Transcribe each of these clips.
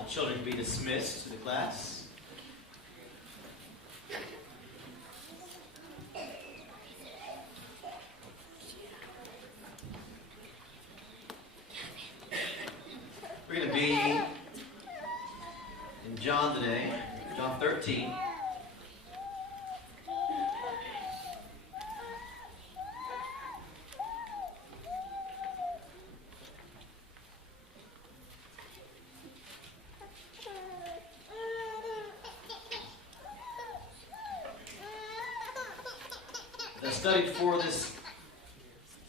all the children to be dismissed to the class. We're going to be in John today, John 13. I studied for this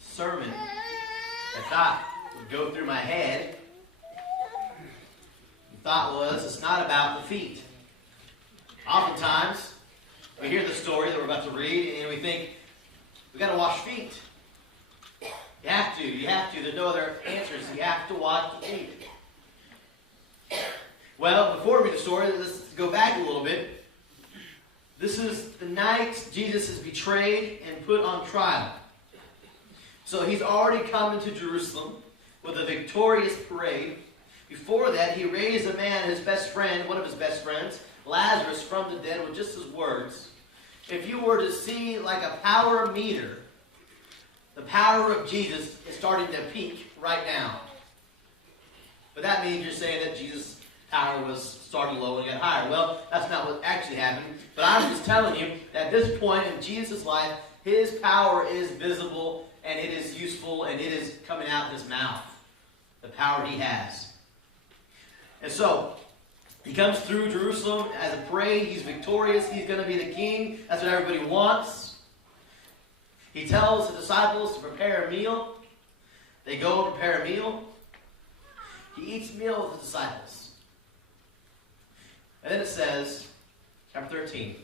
sermon. I thought would go through my head. The thought was, it's not about the feet. Oftentimes, we hear the story that we're about to read, and we think, we got to wash feet. You have to. There's no other answers. You have to wash the feet. Well, before we read the story, let's go back a little bit. This is the night Jesus is betrayed and put on trial. So he's already come into Jerusalem with a victorious parade. Before that, he raised a man, his best friend, one of his best friends, Lazarus, from the dead with just his words. If you were to see like a power meter, the power of Jesus is starting to peak right now. But that means you're saying that Jesus' power was started low and got higher. Well, that's not what actually happened. But I'm just telling you that at this point in Jesus' life, his power is visible and it is useful and it is coming out of his mouth. The power he has. And so, he comes through Jerusalem as a parade. He's victorious. He's going to be the king. That's what everybody wants. He tells the disciples to prepare a meal. They go and prepare a meal. He eats a meal with the disciples. And then it says, chapter 13,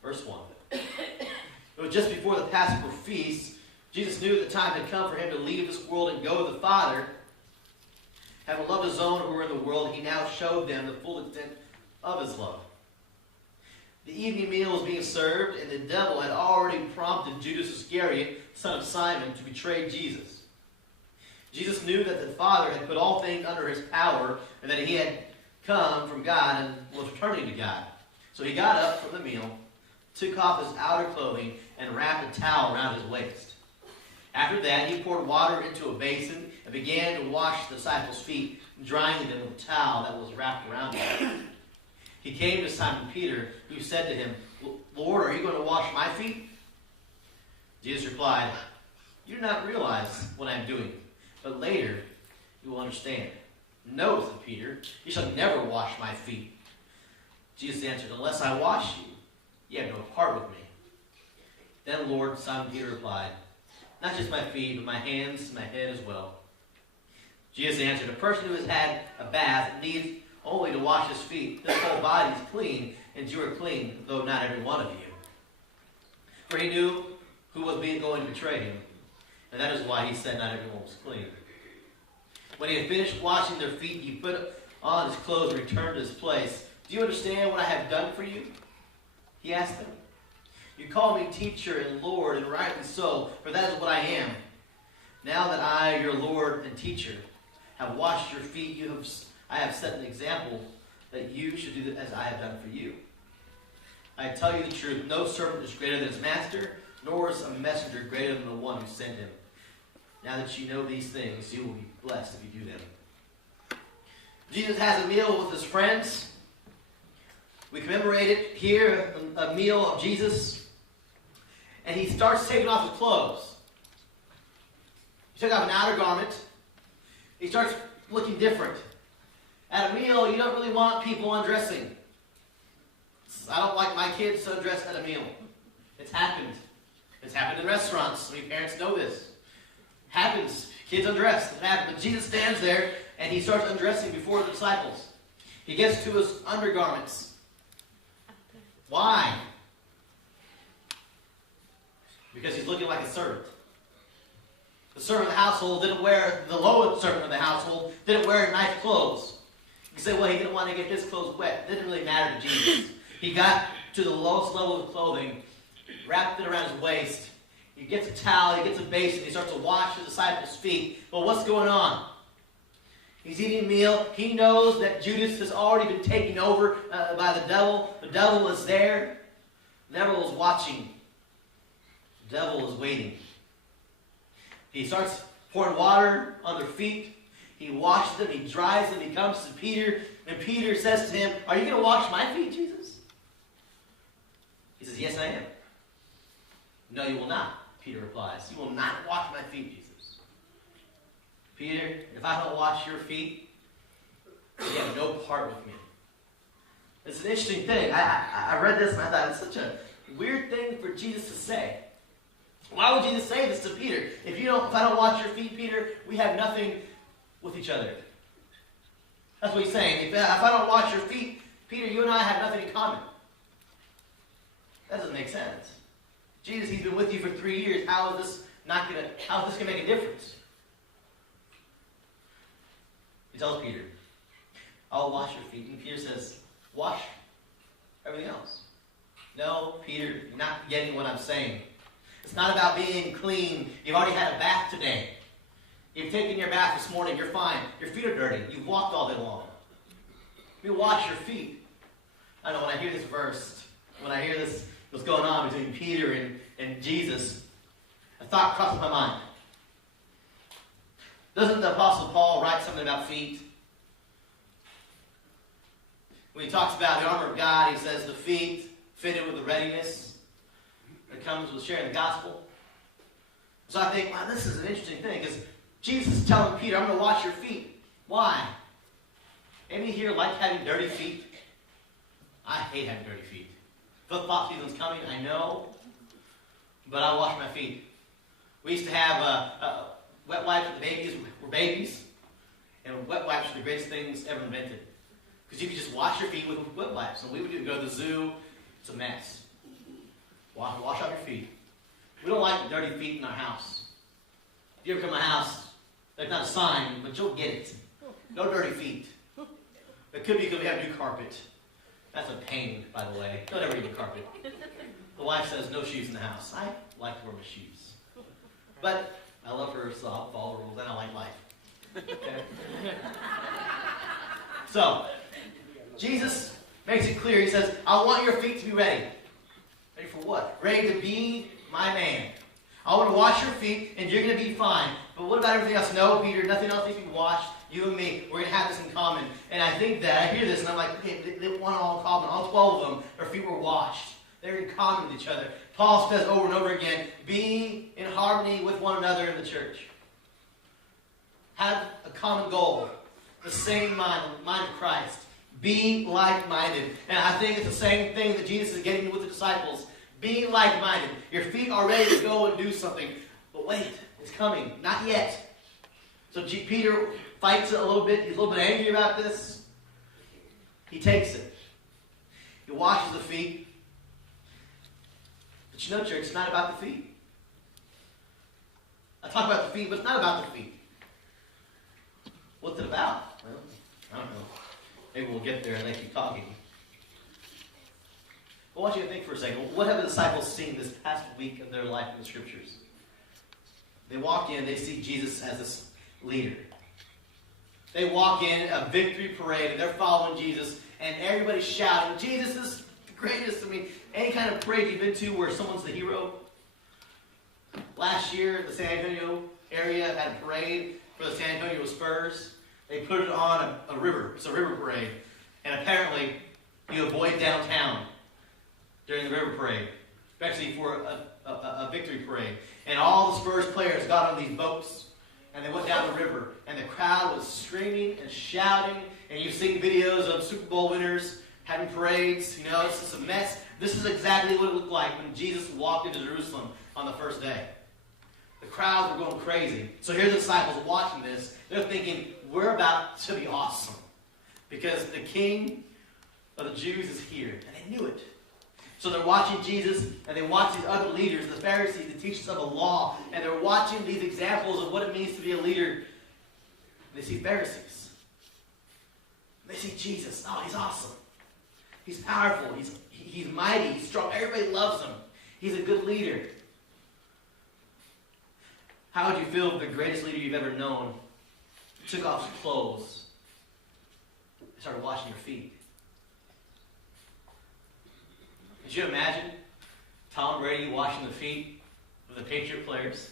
verse 1. It was just before the Passover feast. Jesus knew that the time had come for him to leave this world and go to the Father. Having loved his own who were in the world, he now showed them the full extent of his love. The evening meal was being served, and the devil had already prompted Judas Iscariot, son of Simon, to betray Jesus. Jesus knew that the Father had put all things under his power, and that he had come from God and was returning to God. So he got up from the meal, took off his outer clothing, and wrapped a towel around his waist. After that, he poured water into a basin and began to wash the disciples' feet, drying them with a towel that was wrapped around him. He came to Simon Peter, who said to him, Lord, are you going to wash my feet? Jesus replied, You do not realize what I am doing, but later you will understand. No, said Peter, you shall never wash my feet. Jesus answered, Unless I wash you, you have no part with me. Then Lord, Simon Peter replied, Not just my feet, but my hands and my head as well. Jesus answered, A person who has had a bath needs only to wash his feet. His whole body is clean, and you are clean, though not every one of you. For he knew who was going to betray him, and that is why he said not everyone was clean. When he had finished washing their feet, he put on his clothes and returned to his place. Do you understand what I have done for you? He asked them. You call me teacher and Lord, and rightly so, for that is what I am. Now that I, your Lord and teacher, have washed your feet, I have set an example that you should do as I have done for you. I tell you the truth, no servant is greater than his master, nor is a messenger greater than the one who sent him. Now that you know these things, you will be blessed if you do them. Jesus has a meal with his friends. We commemorate it here, a meal of Jesus. And he starts taking off his clothes. He took off an outer garment. He starts looking different. At a meal, you don't really want people undressing. I don't like my kids to undress at a meal. It's happened. It's happened in restaurants. Many parents know this. Happens. Kids undress. It happens. But Jesus stands there and he starts undressing before the disciples. He gets to his undergarments. Why? Because he's looking like a servant. The servant of the household didn't wear, the lowest servant of the household didn't wear nice clothes. You say, well, he didn't want to get his clothes wet. It didn't really matter to Jesus. He got to the lowest level of clothing, wrapped it around his waist. He gets a towel, he gets a basin, he starts to wash the disciples' feet. Well, what's going on? He's eating a meal. He knows that Judas has already been taken over by the devil. The devil is there. The devil is watching. The devil is waiting. He starts pouring water on their feet. He washes them. He dries them. He comes to Peter. And Peter says to him, "Are you going to wash my feet, Jesus?" He says, "Yes, I am." "No, you will not," Peter replies. "You will not wash my feet, Jesus." "Peter, if I don't wash your feet, you have no part with me." It's an interesting thing. I read this and I thought it's such a weird thing for Jesus to say. Why would Jesus say this to Peter? If I don't wash your feet, Peter, we have nothing with each other. That's what he's saying. If I don't wash your feet, Peter, you and I have nothing in common. That doesn't make sense. Jesus, he's been with you for 3 years. How is this going to make a difference? He tells Peter, "I'll wash your feet." And Peter says, "Wash everything else." "No, Peter, you're not getting what I'm saying. It's not about being clean. You've already had a bath today. You've taken your bath this morning. You're fine. Your feet are dirty. You've walked all day long. You wash your feet." I know when I hear this verse, when I hear this, what's going on between Peter and Jesus, a thought crosses my mind. Doesn't the Apostle Paul write something about feet? When he talks about the armor of God, he says the feet fitted with the readiness that comes with sharing the gospel. So I think, wow, this is an interesting thing, because Jesus is telling Peter, "I'm going to wash your feet." Why? Any here like having dirty feet? I hate having dirty feet. Flip-flop season's coming, I know, but I wash my feet. We used to have wet wipes when the babies were babies, and wet wipes were the greatest things ever invented. Because you could just wash your feet with wet wipes. And we would go to the zoo. It's a mess. Wash off your feet. We don't like dirty feet in our house. If you ever come to my house, there's not a sign, but you'll get it. No dirty feet. It could be because we have new carpet. That's a pain, by the way. Don't ever eat carpet. The wife says no shoes in the house. I like to wear my shoes. But I love her, so I'll follow the rules, and I like life. Okay? So, Jesus makes it clear. He says, "I want your feet to be ready." Ready for what? Ready to be my man. I want to wash your feet, and you're going to be fine. But what about everything else? No, Peter, nothing else needs to be washed. You and me, we're going to have this in common. And I think that, I hear this, and I'm like, okay, they want all in common. All 12 of them, their feet were washed. They're in common with each other. Paul says over and over again, be in harmony with one another in the church. Have a common goal. The same mind, the mind of Christ. Be like-minded. And I think it's the same thing that Jesus is getting with the disciples. Be like-minded. Your feet are ready to go and do something. But wait, it's coming. Not yet. So Peter fights it a little bit. He's a little bit angry about this. He takes it. He washes the feet. But you know, church, it's not about the feet. I talk about the feet, but it's not about the feet. What's it about? Well, I don't know. Maybe we'll get there and they keep talking. I want you to think for a second. What have the disciples seen this past week of their life in the Scriptures? They walk in, they see Jesus as this leader. They walk in a victory parade, and they're following Jesus, and everybody's shouting, "Jesus is the greatest." I mean, any kind of parade you've been to where someone's the hero. Last year, the San Antonio area had a parade for the San Antonio Spurs. They put it on a river. It's a river parade. And apparently, you avoid downtown during the river parade, especially for a victory parade. And all the Spurs players got on these boats, and they went down the river. And the crowd was screaming and shouting. And you've seen videos of Super Bowl winners having parades. You know, it's just a mess. This is exactly what it looked like when Jesus walked into Jerusalem on the first day. The crowds were going crazy. So here's the disciples watching this. They're thinking, we're about to be awesome. Because the King of the Jews is here. And they knew it. So they're watching Jesus, and they watch these other leaders, the Pharisees, the teachers of the law, and they're watching these examples of what it means to be a leader. They see Pharisees. They see Jesus. Oh, he's awesome. He's powerful. He's mighty. He's strong. Everybody loves him. He's a good leader. How would you feel if the greatest leader you've ever known He took off his clothes. He started washing your feet. Could you imagine Tom Brady washing the feet of the Patriot players?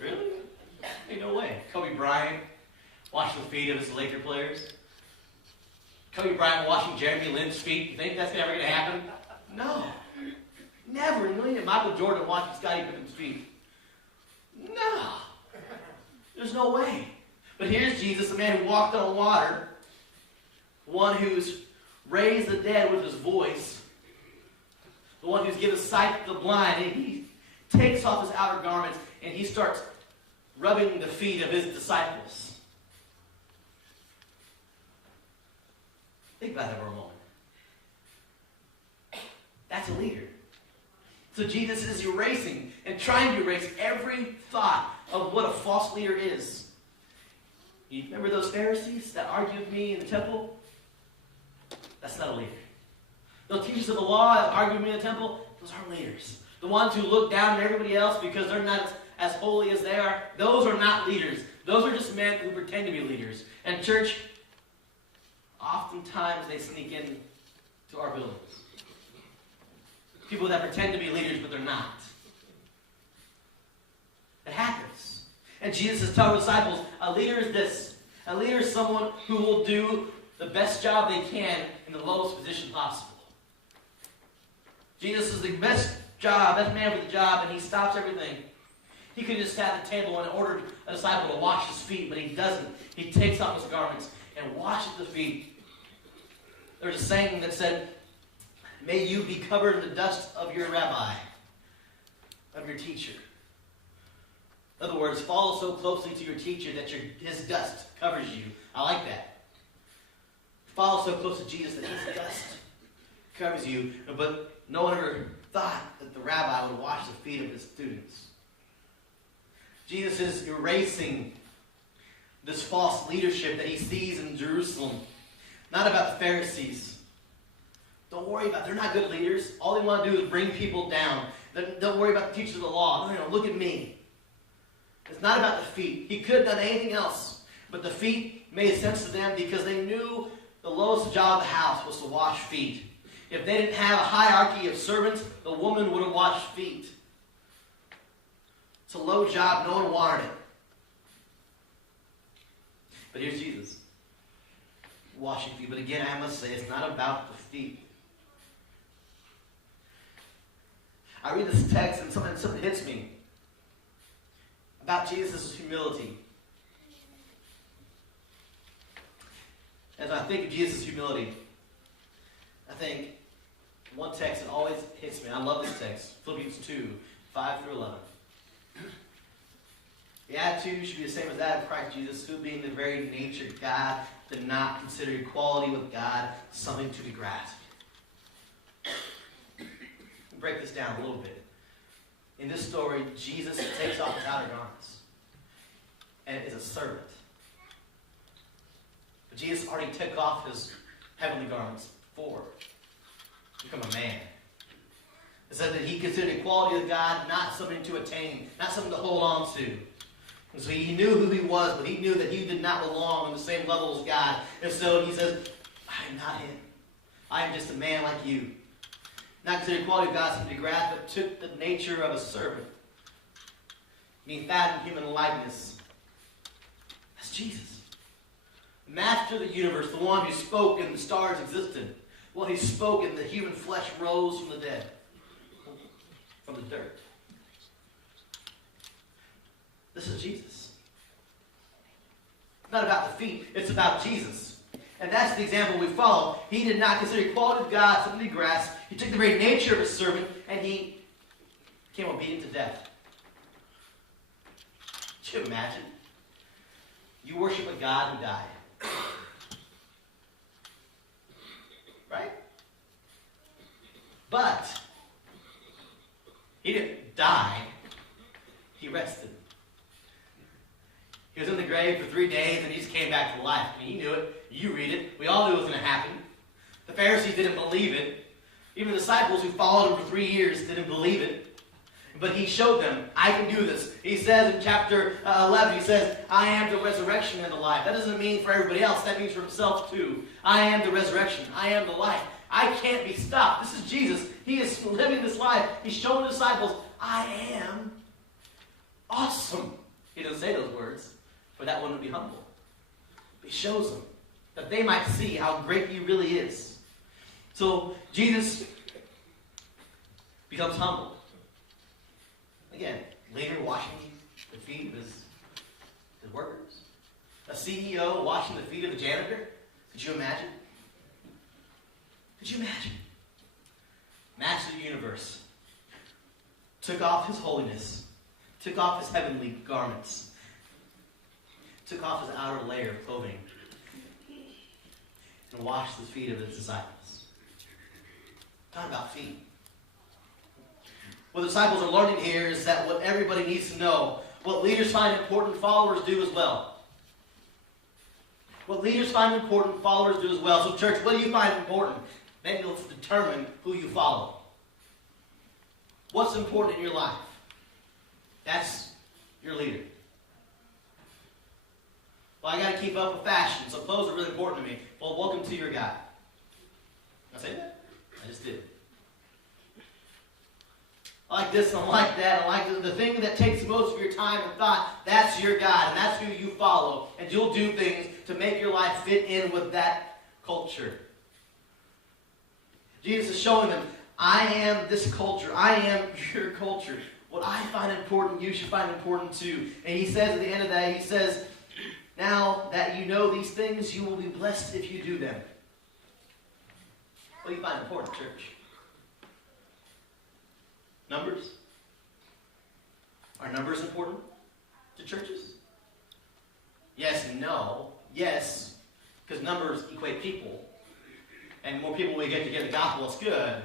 Really? Ain't no way. Kobe Bryant washing the feet of his Laker players? Kobe Bryant washing Jeremy Lin's feet? You think that's ever going to happen? No. Never. You know, Michael Jordan washing Scottie Pippen's feet? No. There's no way. But here's Jesus, the man who walked on water, one who's raised the dead with his voice, the one who's given sight to the blind, and he takes off his outer garments and he starts rubbing the feet of his disciples. Think about that for a moment. That's a leader. So Jesus is erasing and trying to erase every thought of what a false leader is. You remember those Pharisees that argued with me in the temple? That's not a leader. Those teachers of the law that argued with me in the temple, those aren't leaders. The ones who look down at everybody else because they're not as holy as they are, those are not leaders. Those are just men who pretend to be leaders. And church, oftentimes they sneak in to our buildings. People that pretend to be leaders, but they're not. It happens. And Jesus is telling the disciples, a leader is this. A leader is someone who will do the best job they can in the lowest position possible. Jesus is the best man for the job, and he stops everything. He could just sat at the table and ordered a disciple to wash his feet, but he doesn't. He takes off his garments and washes the feet. There's a saying that said, may you be covered in the dust of your rabbi, of your teacher. In other words, follow so closely to your teacher that his dust covers you. I like that. Follow so close to Jesus that his dust covers you. But no one ever thought that the rabbi would wash the feet of his students. Jesus is erasing this false leadership that he sees in Jerusalem. Not about the Pharisees. Don't worry about it. They're not good leaders. All they want to do is bring people down. Don't worry about the teachers of the law. No, look at me. It's not about the feet. He could have done anything else. But the feet made sense to them because they knew the lowest job of the house was to wash feet. If they didn't have a hierarchy of servants, the woman would have washed feet. It's a low job. No one wanted it. But here's Jesus. Washing feet. But again, I must say, it's not about the feet. I read this text and something hits me about Jesus' humility. As I think of Jesus' humility, I think one text that always hits me. I love this text. Philippians 2, 5 through 11. The attitude should be the same as that of Christ Jesus, who being the very nature of God, did not consider equality with God something to be grasped. Break this down a little bit. In this story, Jesus takes off his outer garments and is a servant. But Jesus already took off his heavenly garments before to become a man. It said that he considered equality with God not something to attain, not something to hold on to. And so he knew who he was, but he knew that he did not belong on the same level as God. And so he says, I am not him. I am just a man like you. Not considered equality with God something to grasp, but took the nature of a servant. Being found in human likeness. That's Jesus. The master of the universe, the one who spoke and the stars existed. The one who spoke and the human flesh rose from the dead. From the dirt. This is Jesus. It's not about the feet, it's about Jesus. And that's the example we follow. He did not consider equality with God something to grasp. He took the very nature of a servant and he became obedient to death. Could you imagine? You worship a God who died. Right? But he didn't die. He rested. He was in the grave for 3 days and he just came back to life. I mean, he knew it. You read it. We all knew it was going to happen. The Pharisees didn't believe it. Even the disciples who followed him for 3 years didn't believe it. But he showed them, I can do this. He says in chapter 11, he says, I am the resurrection and the life. That doesn't mean for everybody else. That means for himself too. I am the resurrection. I am the life. I can't be stopped. This is Jesus. He is living this life. He's showing the disciples, I am awesome. He doesn't say those words, for that one would be humble. He shows them that they might see how great he really is. So Jesus becomes humble. Again, leader washing the feet of his workers. A CEO washing the feet of the janitor. Could you imagine? Could you imagine? Master of the universe took off his holiness, took off his heavenly garments, took off his outer layer of clothing, and washed the feet of his disciples. Talk about feet. What the disciples are learning here is that what everybody needs to know, what leaders find important, followers do as well. What leaders find important, followers do as well. So church, what do you find important? Then you'll determine who you follow. What's important in your life? That's your leader. Well, I got to keep up with fashion, so clothes are really important to me. Well, welcome to your guy. Did I say that? I just did. I like this and I like that. I like the thing that takes most of your time and thought. That's your God, and that's who you follow. And you'll do things to make your life fit in with that culture. Jesus is showing them, I am this culture. I am your culture. What I find important, you should find important too. And he says at the end of that, he says, now that you know these things, you will be blessed if you do them. What do you find important, church? Numbers? Are numbers important to churches? Yes and no. Yes, because numbers equate people. And the more people we get to get the gospel, it's good.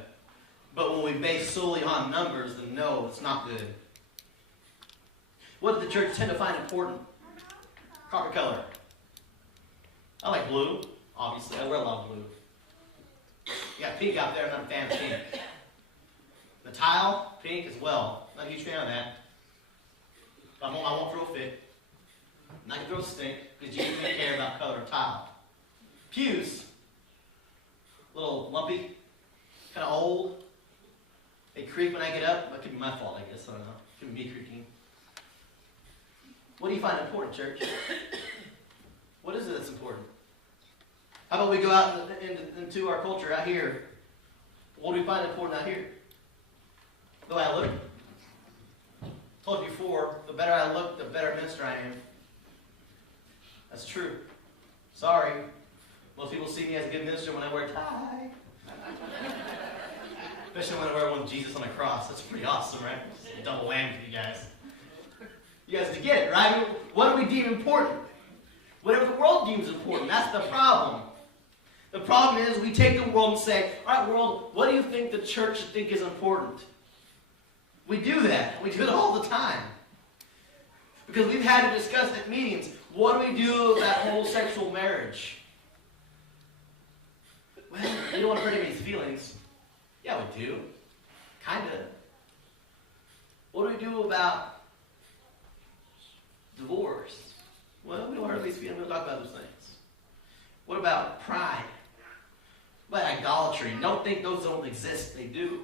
But when we base solely on numbers, then no, it's not good. What did the church tend to find important? Carpet color. I like blue, obviously. I wear a lot of blue. You got pink out there. I'm not a fan of pink. The tile, pink as well. Not a huge fan of that. I won't throw a fit. I'm not going to throw a stink because you don't care about color of tile. Pews. A little lumpy. Kind of old. They creak when I get up. That could be my fault, I guess. I don't know. It could be me creaking. What do you find important, church? What is it that's important? How about we go out into our culture out here? What do we find important out here? The way I look. I told you before, the better I look, the better minister I am. That's true. Sorry. Most people see me as a good minister when I wear a tie. Especially when I wear one with Jesus on a cross. That's pretty awesome, right? It's a double whammy for you guys. You guys get it, right? What do we deem important? Whatever the world deems important. That's the problem. The problem is we take the world and say, all right, world, what do you think the church should think is important? We do that. We do it all the time. Because we've had to discuss at meetings, what do we do about homosexual marriage? Well, we don't want to hurt anybody's feelings. Yeah, we do. Kind of. What do we do about divorce? Well, we don't hurt anybody's feelings. We don't talk about those things. What about pride? What about idolatry? Don't think those don't exist. They do.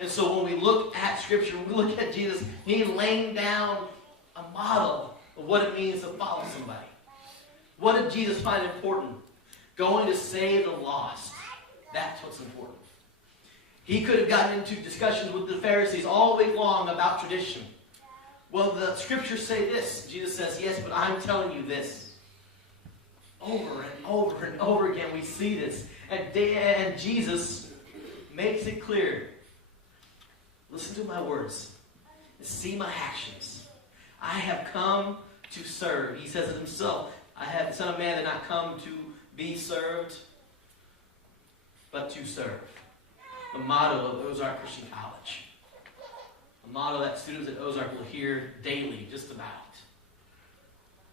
And so when we look at Scripture, when we look at Jesus, He's laying down a model of what it means to follow somebody. What did Jesus find important? Going to save the lost. That's what's important. He could have gotten into discussions with the Pharisees all week long about tradition. Well, the Scriptures say this. Jesus says, yes, but I'm telling you this. Over and over and over again we see this. And Jesus makes it clear. Listen to my words. See my actions. I have come to serve. He says it himself. I have, the Son of Man did not come to be served, but to serve. The motto of Ozark Christian College. A motto that students at Ozark will hear daily, just about.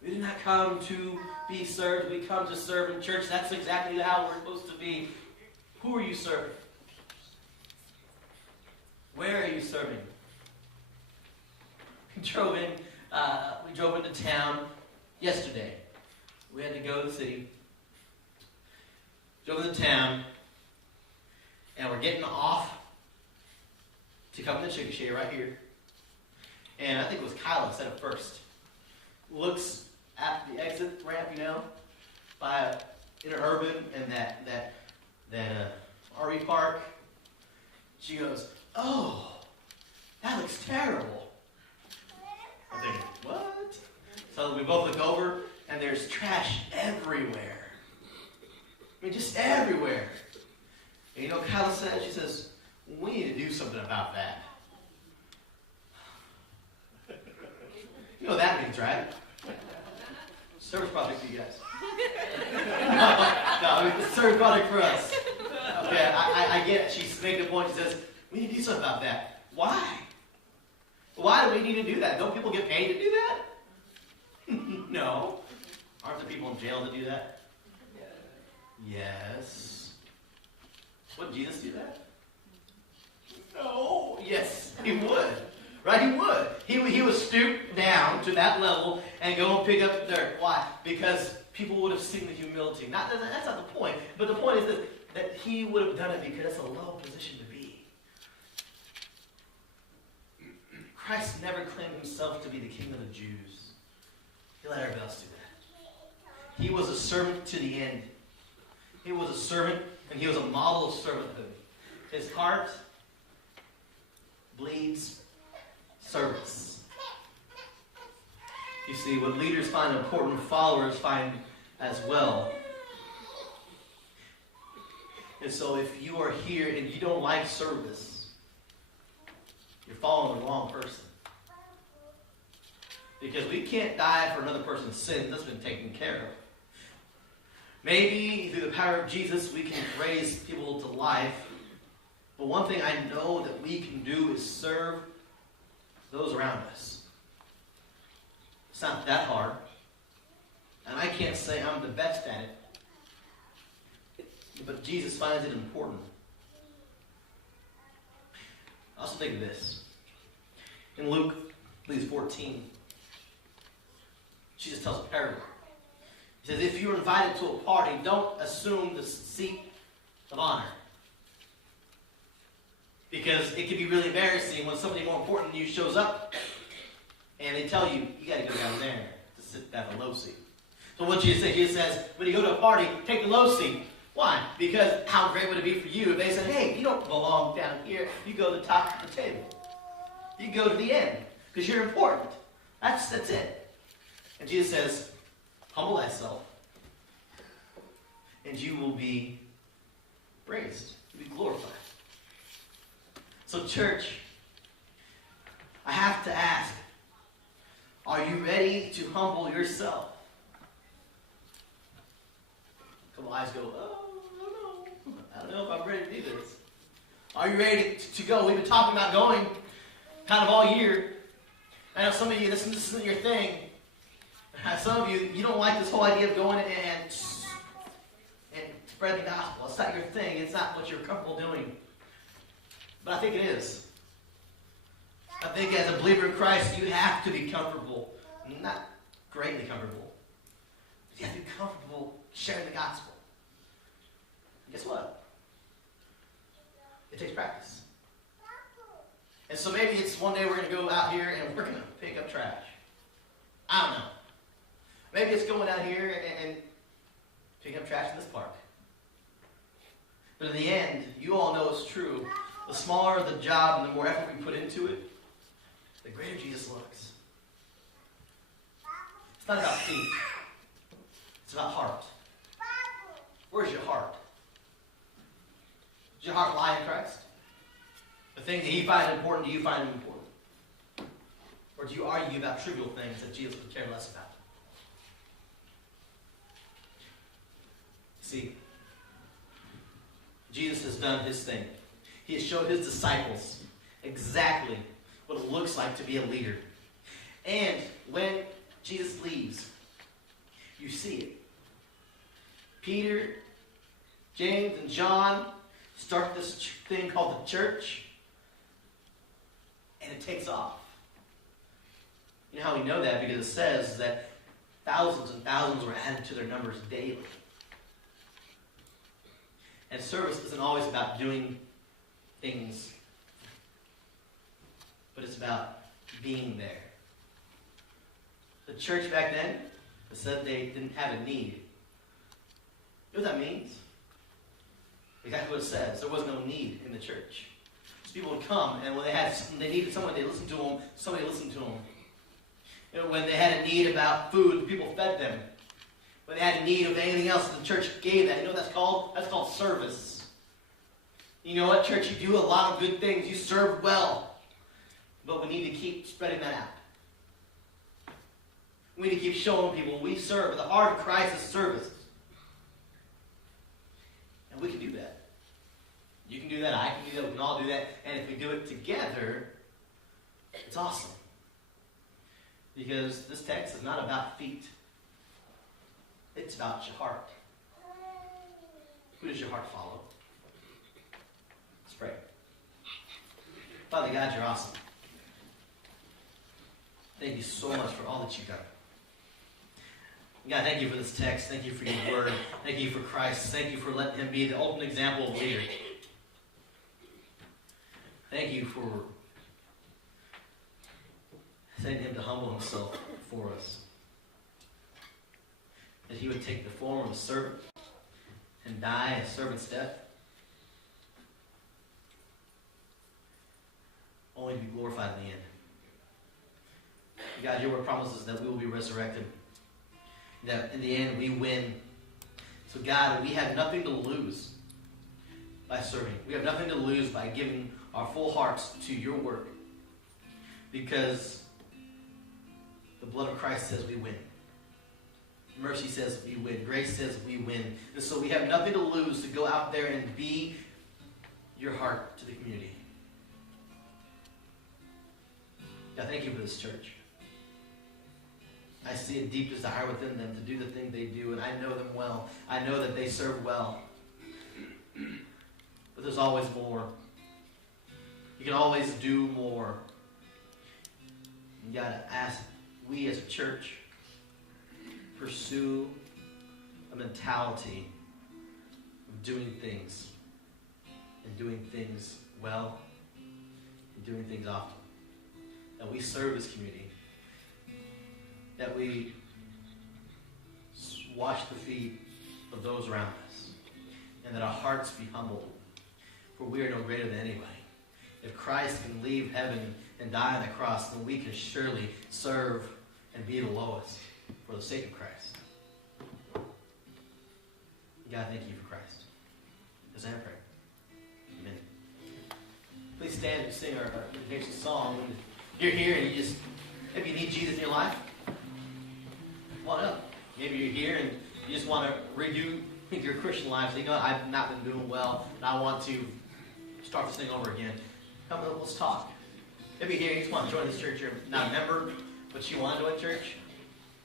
We did not come to be served. We come to serve in church. That's exactly how we're supposed to be. Who are you serving? Where are you serving? We drove into town yesterday. We had to go to the city. Drove into town, and we're getting off to come to the chicken shade right here. And I think it was Kyla said it first. Looks at the exit ramp, by Interurban and that RV park. She goes, "Oh, that looks terrible." I'm thinking, what? So we both look over, and there's trash everywhere. I mean, just everywhere. And Kyla said, she says, "We need to do something about that." You know what that means, right? Service product for you guys. No, it's a service product for us. Okay, I get it. She's making a point. She says, "We need to do something about that." Why? Why do we need to do that? Don't people get paid to do that? No. Aren't there people in jail to do that? Yes. Wouldn't Jesus do that? No. Yes, he would. Right? He would. He would stoop down to that level and go and pick up the dirt. Why? Because people would have seen the humility. That's not the point. But the point is that he would have done it because it's a low position to be. Christ never claimed himself to be the king of the Jews. He let everybody else do that. He was a servant to the end. He was a servant, and he was a model of servanthood. His heart bleeds service. You see, what leaders find important, followers find as well. And so if you are here and you don't like service, you're following the wrong person. Because we can't die for another person's sin that's been taken care of. Maybe through the power of Jesus we can raise people to life. But one thing I know that we can do is serve those around us. It's not that hard. And I can't say I'm the best at it. But Jesus finds it important. I also think of this. In Luke, I believe 14, Jesus tells a parable. He says, if you're invited to a party, don't assume the seat of honor. Because it can be really embarrassing when somebody more important than you shows up and they tell you, you got to go down there to sit at a low seat. So what Jesus says, Jesus says, when you go to a party, take the low seat. Why? Because how great would it be for you if they said, hey, you don't belong down here. You go to the top of the table. You go to the end because you're important. That's it. And Jesus says, humble thyself and you will be praised. You'll be glorified. So church, I have to ask, are you ready to humble yourself? A couple eyes go, oh, I don't know if I'm ready to do this. Are you ready to go? We've been talking about going kind of all year. I know some of you, this isn't your thing. Some of you, you don't like this whole idea of going and spreading the gospel. It's not your thing. It's not what you're comfortable doing. But I think it is. I think as a believer in Christ, you have to be comfortable. Not greatly comfortable. But you have to be comfortable sharing the gospel. And guess what? It takes practice. And so maybe it's one day we're going to go out here and we're going to pick up trash. I don't know. Maybe it's going out here and picking up trash in this park. But in the end, you all know it's true. The smaller the job and the more effort we put into it, the greater Jesus looks. It's not about feet. It's about heart. Where's your heart? Does your heart lie in Christ? The things that he finds important, do you find them important? Or do you argue about trivial things that Jesus would care less about? See, Jesus has done his thing. He has showed his disciples exactly what it looks like to be a leader. And when Jesus leaves, you see it. Peter, James, and John start this thing called the church, and it takes off. You know how we know that? Because it says that thousands and thousands were added to their numbers daily. And service isn't always about doing things, but it's about being there. The church back then, it said they didn't have a need. You know what that means? Exactly what it says. There was no need in the church. So people would come, and when they needed someone, they listened to them. Somebody listened to them. You know, when they had a need about food, people fed them. When they had a need of anything else, the church gave that. You know what that's called? That's called service. You know what, church? You do a lot of good things. You serve well. But we need to keep spreading that out. We need to keep showing people we serve. At the heart of Christ is service. And we can do that. You can do that. I can do that. We can all do that. And if we do it together, it's awesome. Because this text is not about feet. It's about your heart. Who does your heart follow? Let's pray. Father God, you're awesome. Thank you so much for all that you've done. God, thank you for this text. Thank you for your word. Thank you for Christ. Thank you for letting him be the ultimate example of a leader. Thank you for sending him to humble himself for us. That he would take the form of a servant and die a servant's death, only to be glorified in the end. God, your word promises that we will be resurrected, that in the end we win. So God, we have nothing to lose by serving. We have nothing to lose by giving our full hearts to your work, because the blood of Christ says we win. Mercy says we win. Grace says we win. And so we have nothing to lose to go out there and be your heart to the community. God, thank you for this church. I see a deep desire within them to do the thing they do, and I know them well. I know that they serve well. But there's always more. You can always do more. You got to ask, we as a church pursue a mentality of doing things, and doing things well, and doing things often. That we serve this community. That we wash the feet of those around us. And that our hearts be humbled. For we are no greater than anybody. If Christ can leave heaven and die on the cross, then we can surely serve and be the lowest for the sake of Christ. God, thank you for Christ. As I pray. Amen. Please stand and sing our invitation song. When you're here and maybe you need Jesus in your life, come on up. Maybe you're here and you just want to redo your Christian life. So, I've not been doing well, and I want to start this thing over again. Come on, let's talk. Maybe here you just want to join this church. You're not a member, but you want to join church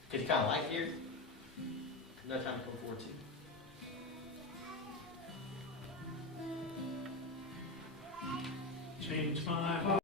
because you kind of like here. Another time to come forward to. Change my heart.